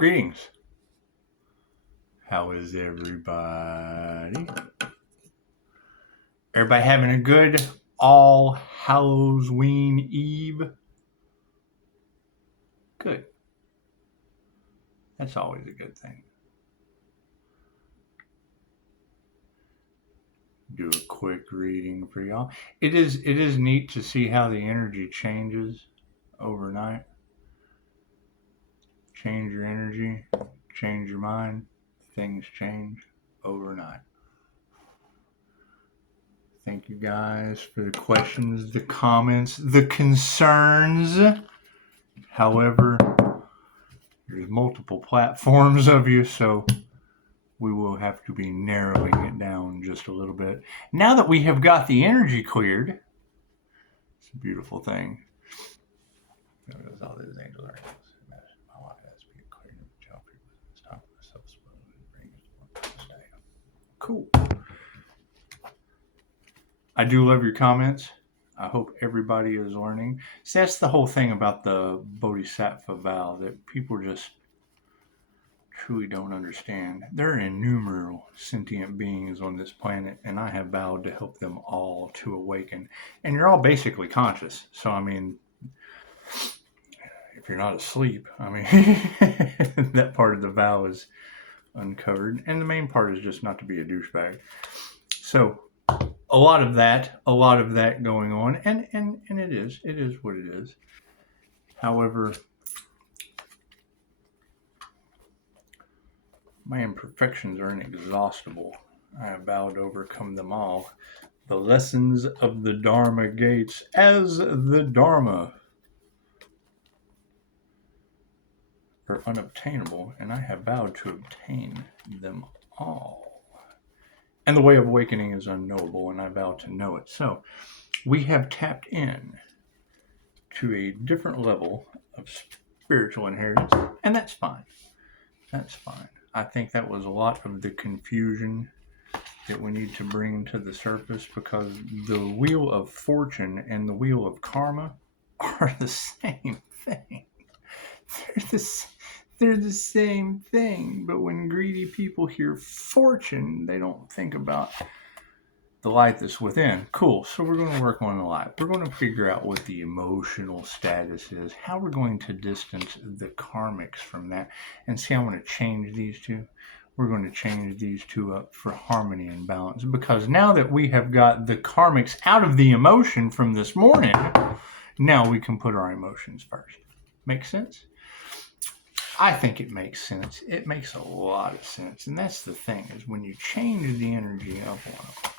Greetings. How is everybody? Everybody having a good All Halloween Eve? Good. That's always a good thing. Do a quick reading for y'all. It is neat to see how the energy changes overnight. Change your energy, change your mind, things change overnight. Thank you guys for the questions, the comments, the concerns. However, there's multiple platforms of you, so we will have to be narrowing it down just a little bit. Now that we have got the energy cleared, it's a beautiful thing. All these angels are. My life has to be cleared. Stop myself. Cool. I do love your comments. I hope everybody is learning. See, that's the whole thing about the Bodhisattva vow that people just truly don't understand. There are innumerable sentient beings on this planet, and I have vowed to help them all to awaken. And you're all basically conscious. So, I mean, if you're not asleep, I mean, that part of the vow is uncovered. And the main part is just not to be a douchebag. So, a lot of that going on, and it is what it is. However, my imperfections are inexhaustible. I have vowed to overcome them all. The lessons of the Dharma gates as the Dharma are unobtainable, and I have vowed to obtain them all. And the way of awakening is unknowable, and I vow to know it. So, we have tapped in to a different level of spiritual inheritance, and that's fine. That's fine. I think that was a lot of the confusion that we need to bring to the surface, because the wheel of fortune and the wheel of karma are the same thing. They're the same thing, but when greedy people hear fortune, they don't think about the light that's within. Cool, so we're going to work on the light. We're going to figure out what the emotional status is, how we're going to distance the karmics from that, and see, I want to change these two. We're going to change these two up for harmony and balance, because now that we have got the karmics out of the emotion from this morning, now we can put our emotions first. Make sense? I think it makes sense. It makes a lot of sense. And that's the thing, is when you change the energy up on them,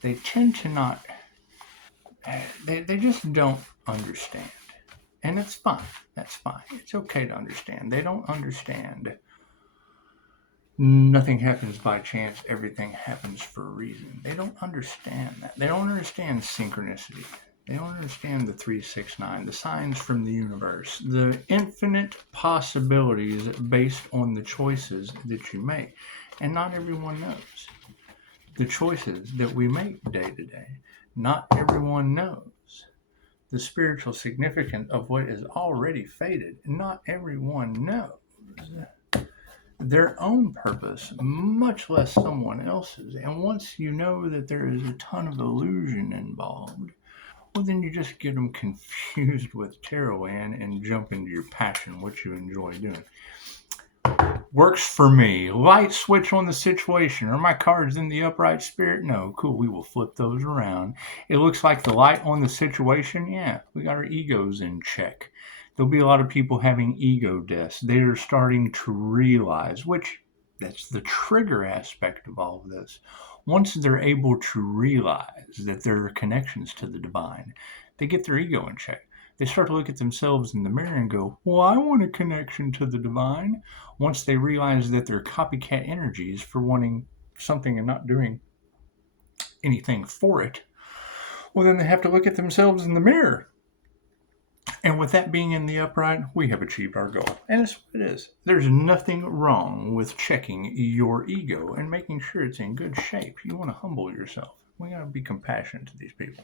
they tend to not, they just don't understand. And that's fine. That's fine. It's okay to understand. They don't understand. Nothing happens by chance. Everything happens for a reason. They don't understand that. They don't understand synchronicity. They don't understand the 369, the signs from the universe, the infinite possibilities based on the choices that you make. And not everyone knows the choices that we make day to day. Not everyone knows the spiritual significance of what is already fated. Not everyone knows their own purpose, much less someone else's. And once you know that there is a ton of illusion involved, well, then you just get them confused with tarot and jump into your passion, what you enjoy doing. Works for me. Light switch on the situation. Are my cards in the upright spirit? No. Cool. We will flip those around. It looks like the light on the situation. Yeah, we got our egos in check. There'll be a lot of people having ego deaths. They're starting to realize, which that's the trigger aspect of all of this. Once they're able to realize that there are connections to the divine, they get their ego in check. They start to look at themselves in the mirror and go, well, I want a connection to the divine. Once they realize that they're copycat energies for wanting something and not doing anything for it, well, then they have to look at themselves in the mirror. And with that being in the upright, we have achieved our goal. And that's what it is. There's nothing wrong with checking your ego and making sure it's in good shape. You want to humble yourself. We got to be compassionate to these people.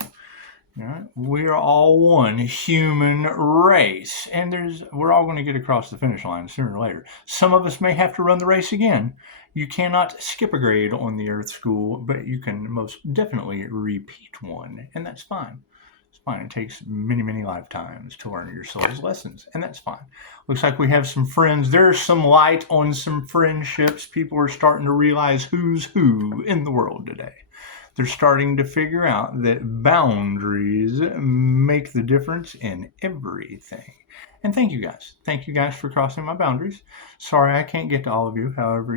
Yeah, we're all one human race, and we're all going to get across the finish line sooner or later. Some of us may have to run the race again. You cannot skip a grade on the Earth School, but you can most definitely repeat one, and that's fine. It's fine. It takes many, many lifetimes to learn your soul's lessons, and that's fine. Looks like we have some friends. There's some light on some friendships. People are starting to realize who's who in the world today. They're starting to figure out that boundaries make the difference in everything. And thank you guys. Thank you guys for crossing my boundaries. Sorry I can't get to all of you. However,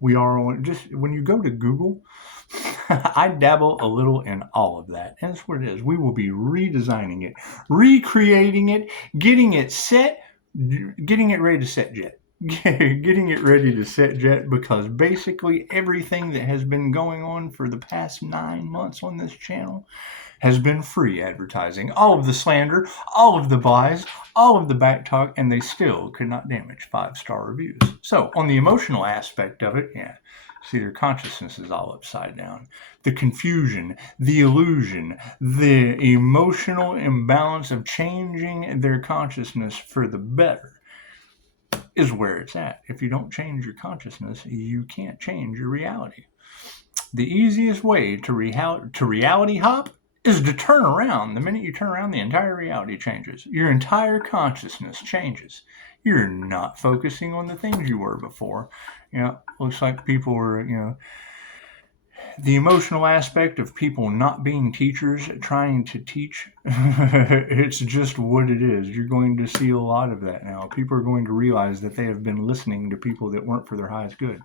we are on just when you go to Google, I dabble a little in all of that. And that's what it is. We will be redesigning it, recreating it, getting it set, getting it ready to set jet. Getting it ready to set jet, because basically everything that has been going on for the past 9 months on this channel has been free advertising. All of the slander, all of the lies, all of the back talk, and they still could not damage 5-star reviews. So on the emotional aspect of it, yeah, see, their consciousness is all upside down. The confusion, the illusion, the emotional imbalance of changing their consciousness for the better is where it's at. If you don't change your consciousness, you can't change your reality. The easiest way to reality hop is to turn around. The minute you turn around, the entire reality changes. Your entire consciousness changes. You're not focusing on the things you were before. Looks like people were, the emotional aspect of people not being teachers, trying to teach, it's just what it is. You're going to see a lot of that now. People are going to realize that they have been listening to people that weren't for their highest good.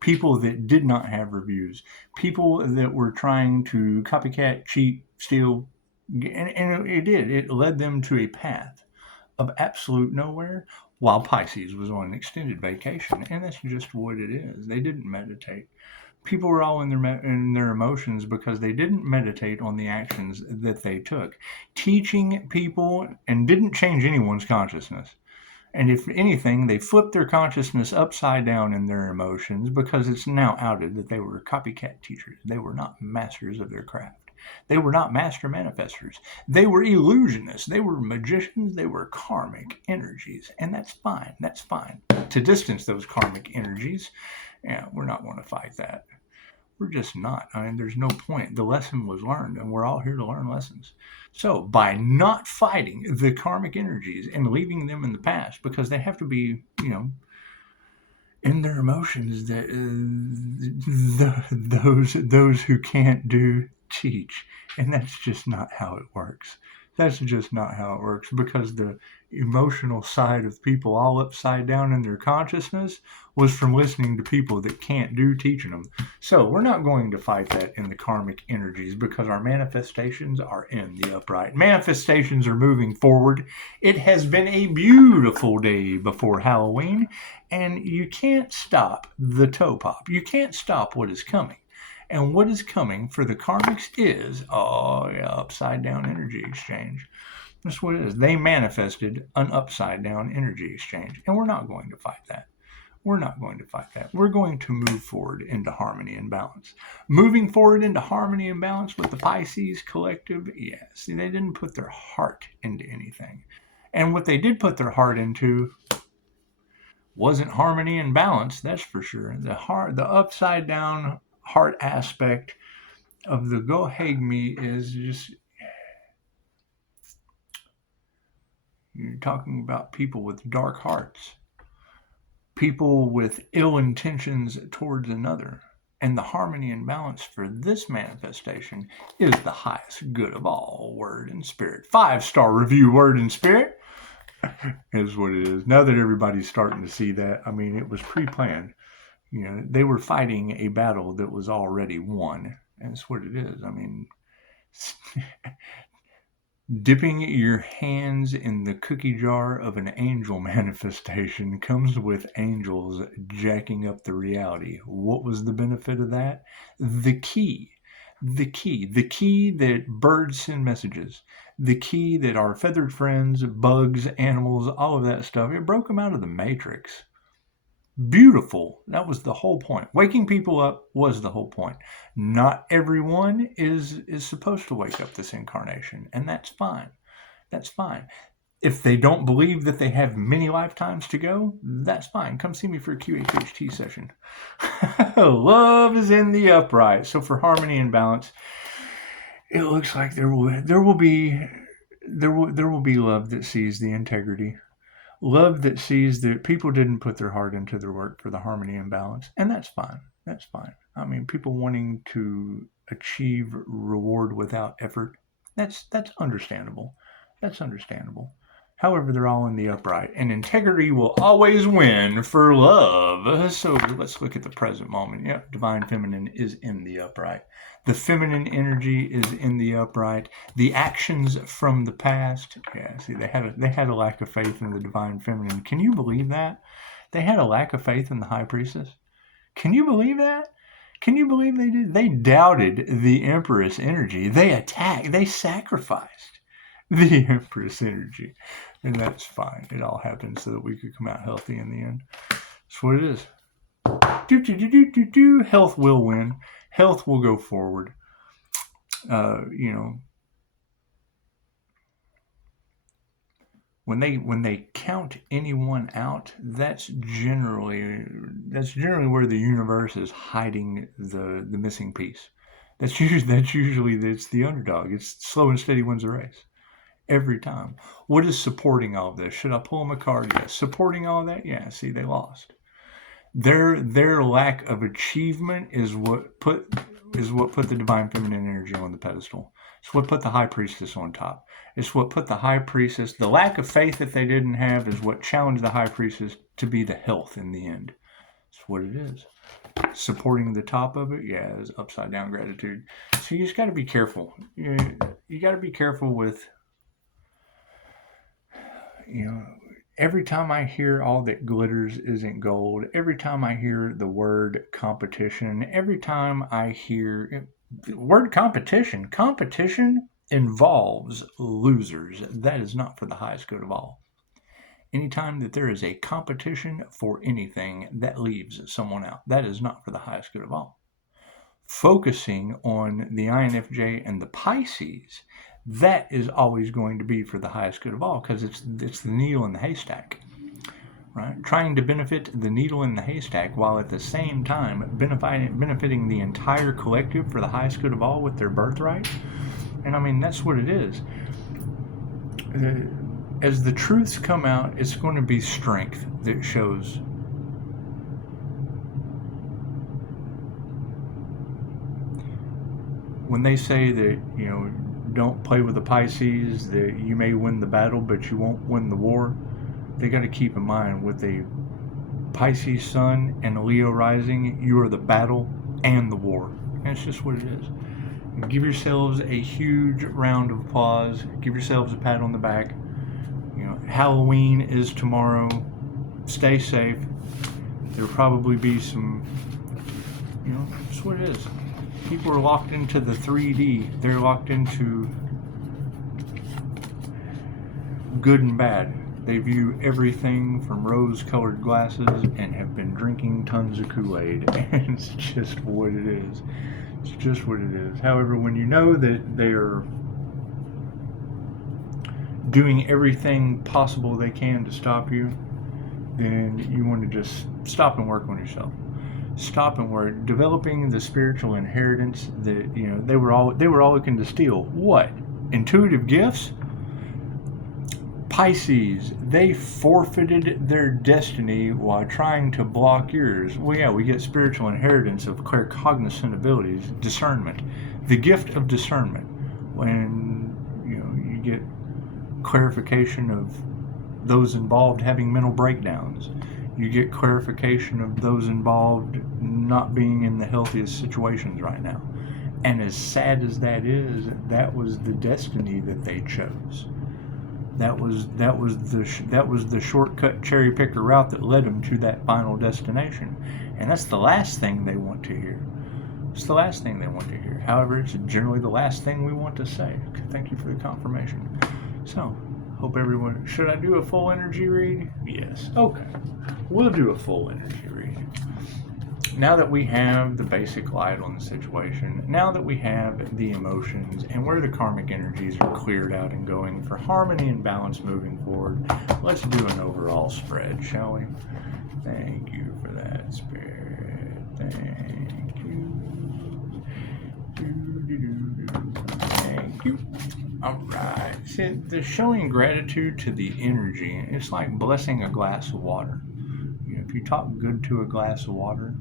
People that did not have reviews. People that were trying to copycat, cheat, steal. And it did. It led them to a path of absolute nowhere while Pisces was on an extended vacation. And that's just what it is. They didn't meditate. People were all in their emotions because they didn't meditate on the actions that they took. Teaching people and didn't change anyone's consciousness. And if anything, they flipped their consciousness upside down in their emotions, because it's now outed that they were copycat teachers. They were not masters of their craft. They were not master manifestors. They were illusionists. They were magicians. They were karmic energies. And that's fine. That's fine. To distance those karmic energies, we're not going to fight that. We're just not. I mean, there's no point. The lesson was learned, and we're all here to learn lessons. So by not fighting the karmic energies and leaving them in the past, because they have to be, in their emotions, that those who can't do teach, and that's just not how it works. That's just not how it works, because the emotional side of people all upside down in their consciousness was from listening to people that can't do teaching them. So we're not going to fight that in the karmic energies, because our manifestations are in the upright. Manifestations are moving forward. It has been a beautiful day before Halloween, and you can't stop the toe pop. You can't stop what is coming. And what is coming for the karmics is, upside down energy exchange. That's what it is. They manifested an upside down energy exchange. And we're not going to fight that. We're not going to fight that. We're going to move forward into harmony and balance. Moving forward into harmony and balance with the Pisces collective, see, they didn't put their heart into anything. And what they did put their heart into wasn't harmony and balance, that's for sure. The upside down heart aspect of the Gohegme is just, you're talking about people with dark hearts, people with ill intentions towards another. And the harmony and balance for this manifestation is the highest good of all, word and spirit. 5-star review, word and spirit, is what it is. Now that everybody's starting to see that, I mean, it was pre-planned. They were fighting a battle that was already won. And that's what it is. I mean, dipping your hands in the cookie jar of an angel manifestation comes with angels jacking up the reality. What was the benefit of that? The key that birds send messages, the key that our feathered friends, bugs, animals, all of that stuff, it broke them out of the matrix. Beautiful. That was the whole point. Waking people up was the whole point. Not everyone is supposed to wake up this incarnation, and that's fine. That's fine. If they don't believe that they have many lifetimes to go, that's fine. Come see me for a QHHT session. Love is in the upright. So for harmony and balance, it looks like there will be love that sees the integrity. Love that sees that people didn't put their heart into their work for the harmony and balance. And that's fine. That's fine. I mean, people wanting to achieve reward without effort, that's understandable. That's understandable. However, they're all in the upright, and integrity will always win for love. So let's look at the present moment. Yep, divine feminine is in the upright. The feminine energy is in the upright. The actions from the past, yeah, see, they had a lack of faith in the divine feminine. Can you believe that? They had a lack of faith in the high priestess. Can you believe that? Can you believe they did? They doubted the empress energy. They attacked. They sacrificed the empress energy. And that's fine. It all happened so that we could come out healthy in the end. That's what it is. Health will win. Health will go forward. When they count anyone out, that's generally where the universe is hiding the missing piece. That's usually it's the underdog. It's slow and steady wins the race. Every time. What is supporting all of this? Should I pull them a card? Yes. Supporting all of that? Yeah. See, they lost. Their lack of achievement is what put the divine feminine energy on the pedestal. It's what put the high priestess on top. It's what put the high priestess. The lack of faith that they didn't have is what challenged the high priestess to be the health in the end. That's what it is. Supporting the top of it, yeah, is upside down gratitude. So you just got to be careful. You got to be careful with. Every time I hear all that glitters isn't gold, every time I hear the word competition, every time I hear the word competition involves losers. That is not for the highest good of all. Anytime that there is a competition for anything, that leaves someone out. That is not for the highest good of all. Focusing on the INFJ and the Pisces, that is always going to be for the highest good of all, because it's the needle in the haystack, right? Trying to benefit the needle in the haystack while at the same time benefiting the entire collective for the highest good of all with their birthright. And I mean, that's what it is. As the truths come out, it's going to be strength that shows. When they say that, don't play with the Pisces, that you may win the battle, but you won't win the war, they got to keep in mind with a Pisces sun and a Leo rising, you are the battle and the war. And it's just what it is. Give yourselves a huge round of applause. Give yourselves a pat on the back. Halloween is tomorrow. Stay safe. There'll probably be some, that's what it is. People are locked into the 3D. They're locked into good and bad. They view everything from rose-colored glasses and have been drinking tons of Kool-Aid. And it's just what it is. It's just what it is. However, when you know that they are doing everything possible they can to stop you, then you want to just stop and work on yourself. Stop and work, developing the spiritual inheritance that they were all looking to steal. What? Intuitive gifts? Pisces, they forfeited their destiny while trying to block yours. Well, yeah, we get spiritual inheritance of claircognizant abilities, discernment, the gift of discernment. When you get clarification of those involved having mental breakdowns. You get clarification of those involved not being in the healthiest situations right now. And as sad as that is, that was the destiny that they chose. That was the shortcut cherry picker route that led them to that final destination. And that's the last thing they want to hear. It's the last thing they want to hear. However, it's generally the last thing we want to say. Thank you for the confirmation. So, Hope everyone... Should I do a full energy read? Yes. Okay. We'll do a full energy read. Now that we have the basic light on the situation, now that we have the emotions and where the karmic energies are cleared out and going for harmony and balance moving forward, let's do an overall spread, shall we? Thank you for that, Spirit. Thank you. Thank you. All right. See, the showing gratitude to the energy, it's like blessing a glass of water. If you talk good to a glass of water,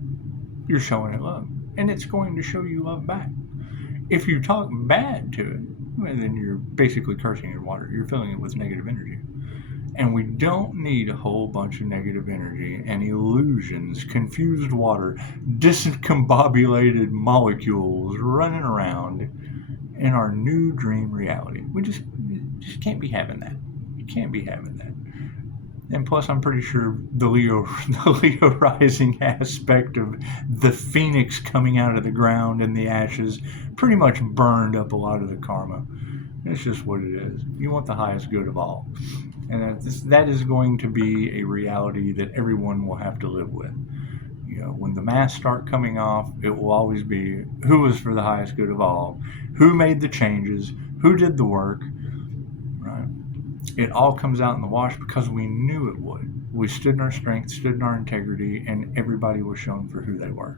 you're showing it love, and it's going to show you love back. If you talk bad to it, well, then you're basically cursing your water. You're filling it with negative energy. And we don't need a whole bunch of negative energy and illusions, confused water, discombobulated molecules running around in our new dream reality. We just can't be having that. You can't be having that. And plus, I'm pretty sure the Leo rising aspect of the phoenix coming out of the ground and the ashes pretty much burned up a lot of the karma. It's just what it is. You want the highest good of all. And that is going to be a reality that everyone will have to live with. When the masks start coming off, it will always be who was for the highest good of all, who made the changes, who did the work, right? It all comes out in the wash because we knew it would. We stood in our strength, stood in our integrity, and everybody was shown for who they were.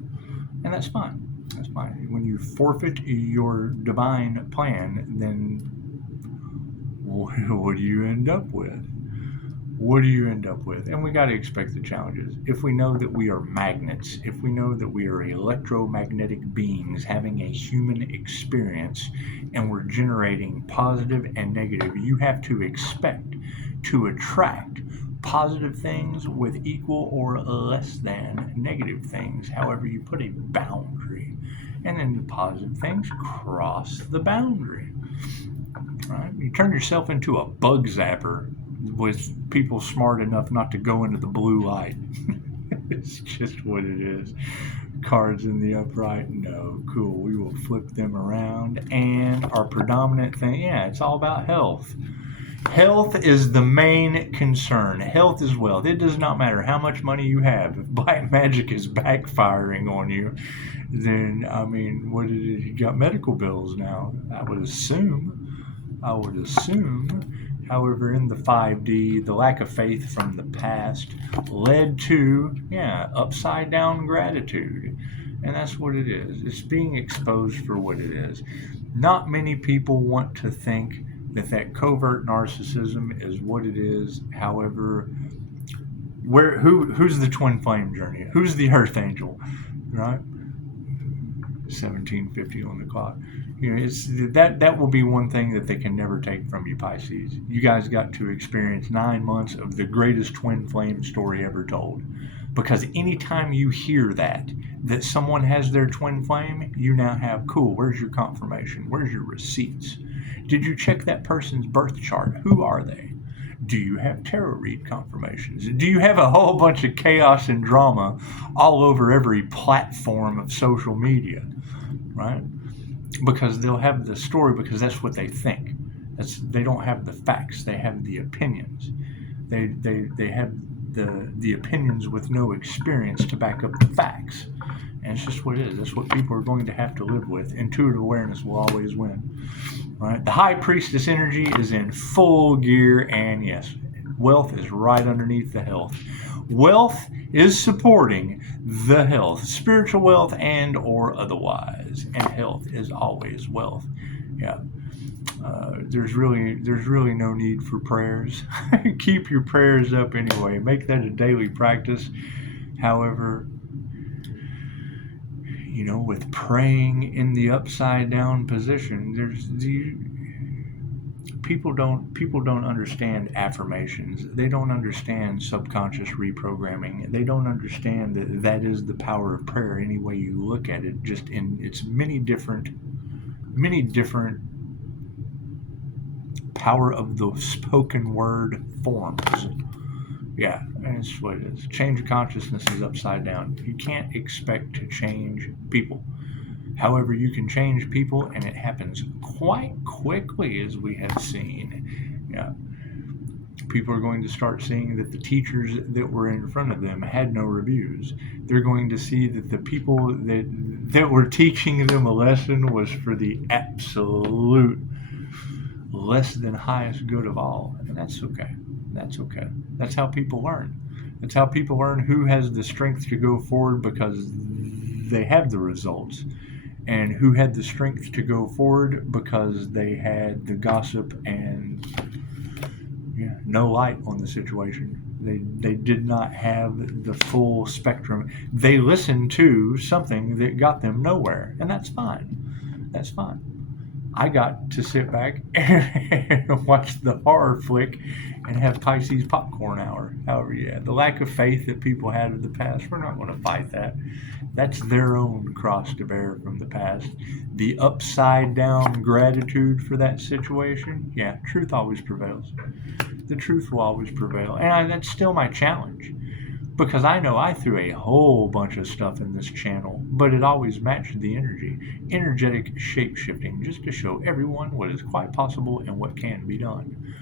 And that's fine. That's fine. When you forfeit your divine plan, then what do you end up with? What do you end up with? And we got to expect the challenges. If we know that we are magnets, if we know that we are electromagnetic beings having a human experience and we're generating positive and negative, you have to expect to attract positive things with equal or less than negative things. However, you put a boundary, and then the positive things cross the boundary. Right? You turn yourself into a bug zapper with people smart enough not to go into the blue light. It's just what it is. Cards in the upright, no, cool. We will flip them around. And our predominant thing, it's all about health. Health is the main concern. Health is wealth. It does not matter how much money you have. If black magic is backfiring on you, then, what is it? You got medical bills now, I would assume. However, in the 5D, the lack of faith from the past led to, upside down gratitude. And that's what it is. It's being exposed for what it is. Not many people want to think that covert narcissism is what it is. However, who's the twin flame journey? Who's the earth angel, right? 1750 on the clock. It's that will be one thing that they can never take from you, Pisces. You guys got to experience 9 months of the greatest twin flame story ever told. Because anytime you hear that someone has their twin flame, you now have, cool, where's your confirmation? Where's your receipts? Did you check that person's birth chart? Who are they? Do you have tarot read confirmations? Do you have a whole bunch of chaos and drama all over every platform of social media? Right? Because they'll have the story because that's what they think. They don't have the facts. They have the opinions. They have the opinions with no experience to back up the facts. And it's just what it is. That's what people are going to have to live with. Intuitive awareness will always win. Right? The high priestess energy is in full gear, and yes, wealth is right underneath the health. Wealth is supporting the health, spiritual wealth and or otherwise, and health is always wealth. There's really no need for prayers. Keep your prayers up anyway. Make that a daily practice. However, with praying in the upside down position, people don't understand affirmations. They don't understand subconscious reprogramming. They don't understand that is the power of prayer any way you look at it, just in its many different power of the spoken word forms. And it's what it is. Change of consciousness is upside down. You can't expect to change people. However, you can change people, and it happens quite quickly, as we have seen. People are going to start seeing that the teachers that were in front of them had no reviews. They're going to see that the people that were teaching them a lesson was for the absolute less than highest good of all. And that's okay. That's okay. That's how people learn. That's how people learn who has the strength to go forward because they have the results, and who had the strength to go forward because they had the gossip and no light on the situation. They did not have the full spectrum. They listened to something that got them nowhere, and that's fine. That's fine. I got to sit back and watch the horror flick and have Pisces popcorn hour. However, the lack of faith that people had in the past, we're not going to fight that. That's their own cross to bear from the past. The upside down gratitude for that situation, truth always prevails. The truth will always prevail. And that's still my challenge. Because I know I threw a whole bunch of stuff in this channel, but it always matched the energy. Energetic shape-shifting, just to show everyone what is quite possible and what can be done.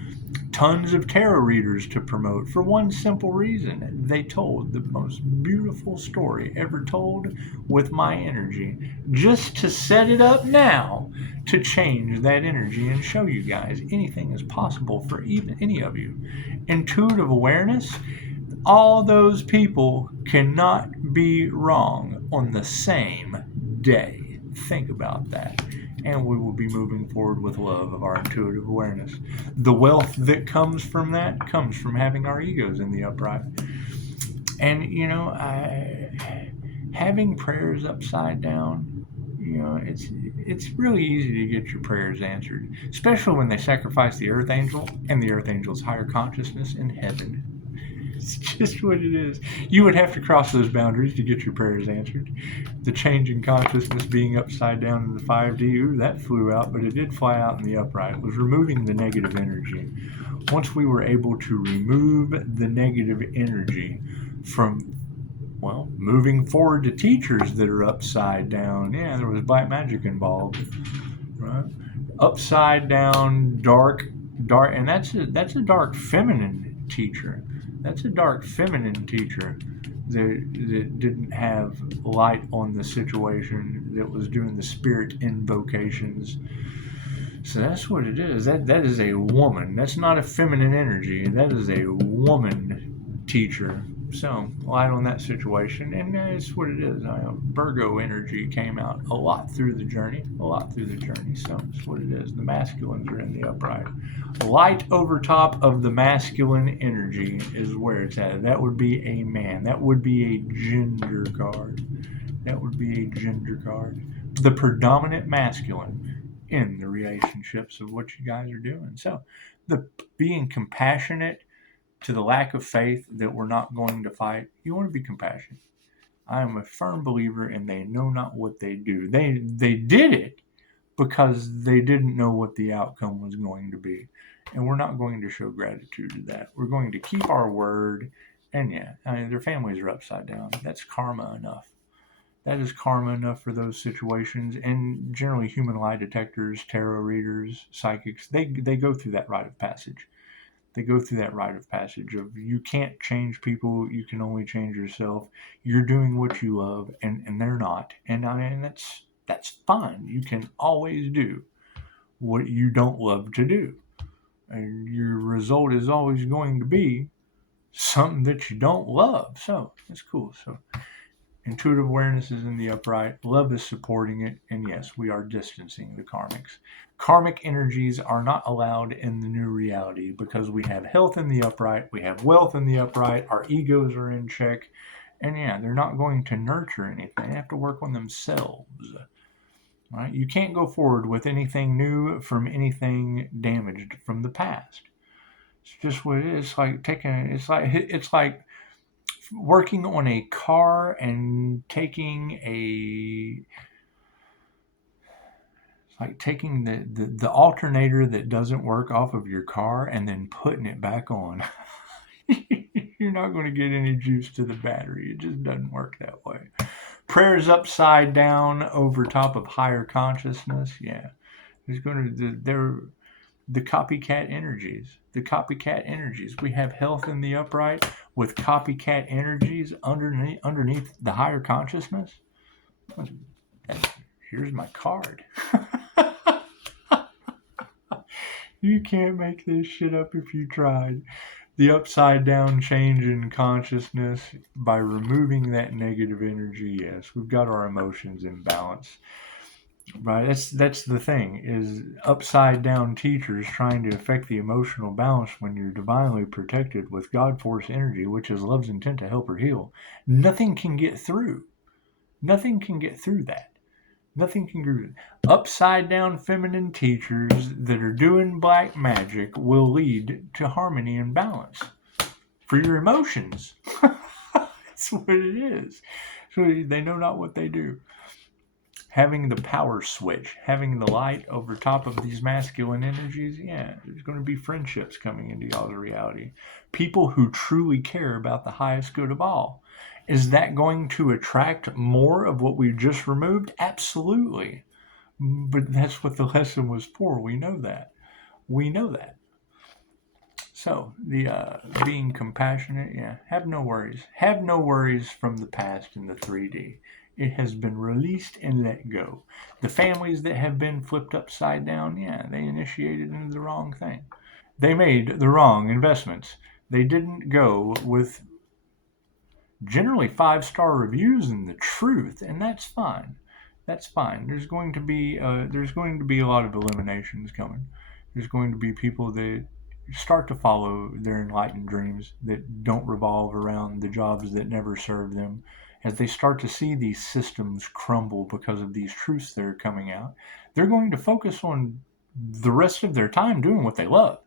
Tons of tarot readers to promote for one simple reason. They told the most beautiful story ever told with my energy, just to set it up now to change that energy and show you guys anything is possible for even any of you. Intuitive awareness, all those people cannot be wrong on the same day. Think about that. And we will be moving forward with love of our intuitive awareness. The wealth that comes from that comes from having our egos in the upright. And, having prayers upside down, it's really easy to get your prayers answered, especially when they sacrifice the earth angel and the earth angel's higher consciousness in heaven. It's just what it is. You would have to cross those boundaries to get your prayers answered. The change in consciousness being upside down in the 5D, that flew out, but it did fly out in the upright. It was removing the negative energy. Once we were able to remove the negative energy from, moving forward to teachers that are upside down, there was black magic involved, right? Upside down, dark, and that's a dark feminine teacher. That's a dark feminine teacher that didn't have light on the situation, that was doing the spirit invocations. So that's what it is. That is a woman. That's not a feminine energy. That is a woman teacher. So light on that situation, and it's what it is. Virgo energy came out a lot through the journey. So it's what it is. The masculines are in the upright. Light over top of the masculine energy is where it's at. That would be a man. That would be a gender card. The predominant masculine in the relationships of what you guys are doing. So the being compassionate to the lack of faith that we're not going to fight. You want to be compassionate. I am a firm believer in they know not what they do. They did it because they didn't know what the outcome was going to be. And we're not going to show gratitude to that. We're going to keep our word. And their families are upside down. That's karma enough. That is karma enough for those situations. And generally human lie detectors, tarot readers, psychics, they go through that rite of passage. They go through that rite of passage of you can't change people, you can only change yourself. You're doing what you love, and they're not. And that's fine. You can always do what you don't love to do. And your result is always going to be something that you don't love. So that's cool. So intuitive awareness is in the upright. Love is supporting it. And yes, we are distancing the karmics. Karmic energies are not allowed in the new reality because we have health in the upright. We have wealth in the upright. Our egos are in check. And they're not going to nurture anything. They have to work on themselves. Right? You can't go forward with anything new from anything damaged from the past. It's just what it is. It's like working on a car and taking the alternator that doesn't work off of your car and then putting it back on. You're not going to get any juice to the battery. It just doesn't work that way. Prayers upside down over top of higher consciousness. There's going to the copycat energies. The copycat energies. We have health in the upright with copycat energies underneath the higher consciousness. Here's my card. You can't make this shit up if you tried. The upside down change in consciousness by removing that negative energy. Yes, we've got our emotions in balance. Right, that's the thing, is upside down teachers trying to affect the emotional balance when you're divinely protected with God force energy, which is love's intent to help or heal. Nothing can get through. Nothing can get through that. Nothing can get through. Upside down feminine teachers that are doing black magic will lead to harmony and balance for your emotions. That's what it is. So they know not what they do. Having the power switch, having the light over top of these masculine energies, yeah, there's going to be friendships coming into y'all's reality. People who truly care about the highest good of all. Is that going to attract more of what we just removed? Absolutely. But that's what the lesson was for. We know that. We know that. So, the being compassionate, yeah, have no worries. Have no worries from the past in the 3D. It has been released and let go. The families that have been flipped upside down, yeah, they initiated into the wrong thing. They made the wrong investments. They didn't go with generally 5-star reviews and the truth, and that's fine. That's fine. There's going to be a lot of eliminations coming. There's going to be people that start to follow their enlightened dreams that don't revolve around the jobs that never serve them. As they start to see these systems crumble because of these truths that are coming out, they're going to focus on the rest of their time doing what they love.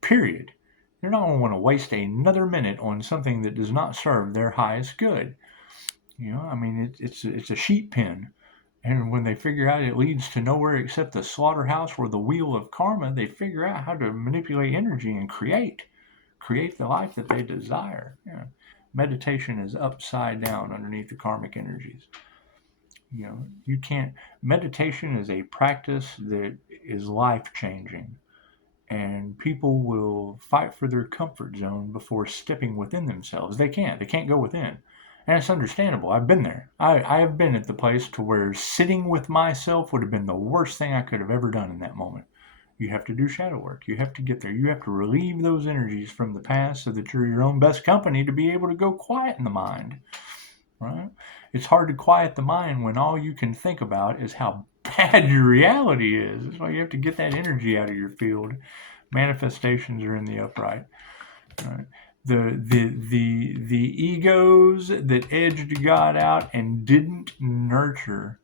Period. They're not going to want to waste another minute on something that does not serve their highest good. I mean, it's a sheep pen. And when they figure out it leads to nowhere except the slaughterhouse or the wheel of karma, they figure out how to manipulate energy and create the life that they desire. Yeah. Meditation is upside down underneath the karmic energies. You can't. Meditation is a practice that is life changing. And people will fight for their comfort zone before stepping within themselves. They can't go within, and it's understandable. I've been there. I have been at the place to where sitting with myself would have been the worst thing I could have ever done in that moment. You have to do shadow work. You have to get there. You have to relieve those energies from the past so that you're your own best company to be able to go quiet in the mind. Right? It's hard to quiet the mind when all you can think about is how bad your reality is. That's why you have to get that energy out of your field. Manifestations are in the upright. Right? The egos that edged God out and didn't nurture.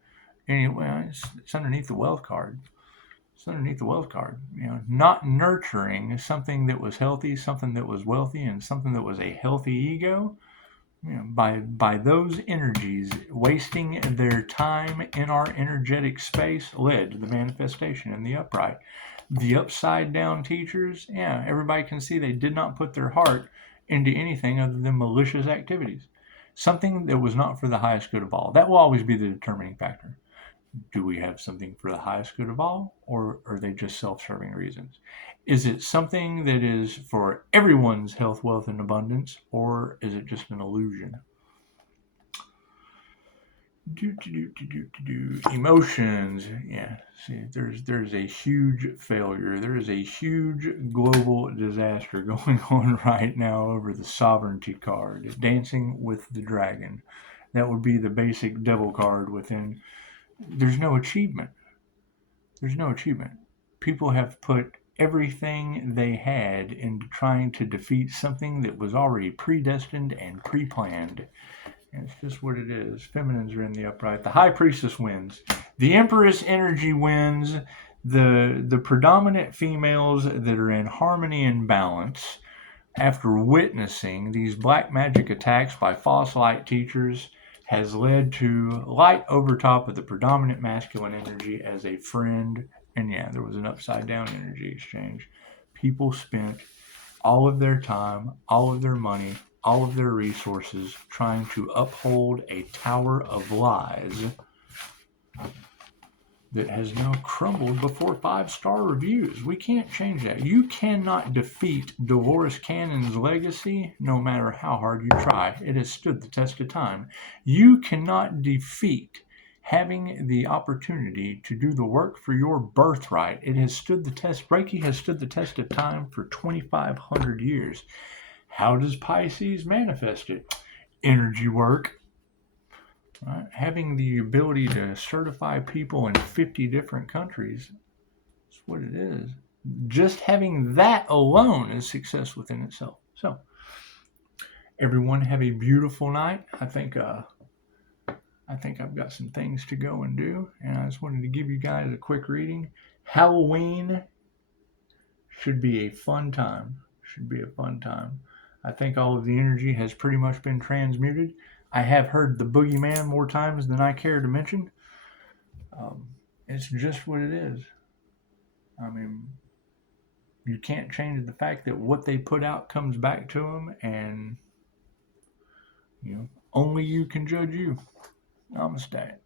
Anyway, it's underneath the wealth card. It's underneath the wealth card. Not nurturing something that was healthy, something that was wealthy, and something that was a healthy ego. By those energies wasting their time in our energetic space led to the manifestation in the upright. The upside down teachers, yeah, everybody can see they did not put their heart into anything other than malicious activities. Something that was not for the highest good of all. That will always be the determining factor. Do we have something for the highest good of all, or are they just self-serving reasons? Is it something that is for everyone's health, wealth, and abundance, or is it just an illusion? Emotions, yeah. See, there's a huge failure. There is a huge global disaster going on right now over the sovereignty card, dancing with the dragon. That would be the basic devil card within. There's no achievement. There's no achievement. People have put everything they had into trying to defeat something that was already predestined and pre-planned. It's just what it is. Feminines are in the upright. The high priestess wins. The empress energy wins. The predominant females that are in harmony and balance, after witnessing these black magic attacks by false light teachers, has led to light over top of the predominant masculine energy as a friend. And yeah, there was an upside down energy exchange. People spent all of their time, all of their money, all of their resources trying to uphold a tower of lies that has now crumbled before 5-star reviews. We can't change that. You cannot defeat Dolores Cannon's legacy no matter how hard you try. It has stood the test of time. You cannot defeat having the opportunity to do the work for your birthright. It has stood the test. Reiki has stood the test of time for 2,500 years. How does Pisces manifest it? Energy work. Right? Having the ability to certify people in 50 different countries is what it is. Just having that alone is success within itself. So, everyone have a beautiful night. I think I've got some things to go and do, and I just wanted to give you guys a quick reading. Halloween should be a fun time. I think all of the energy has pretty much been transmuted. I have heard the boogeyman more times than I care to mention. It's just what it is. I mean, you can't change the fact that what they put out comes back to them, and only you can judge you. Namaste.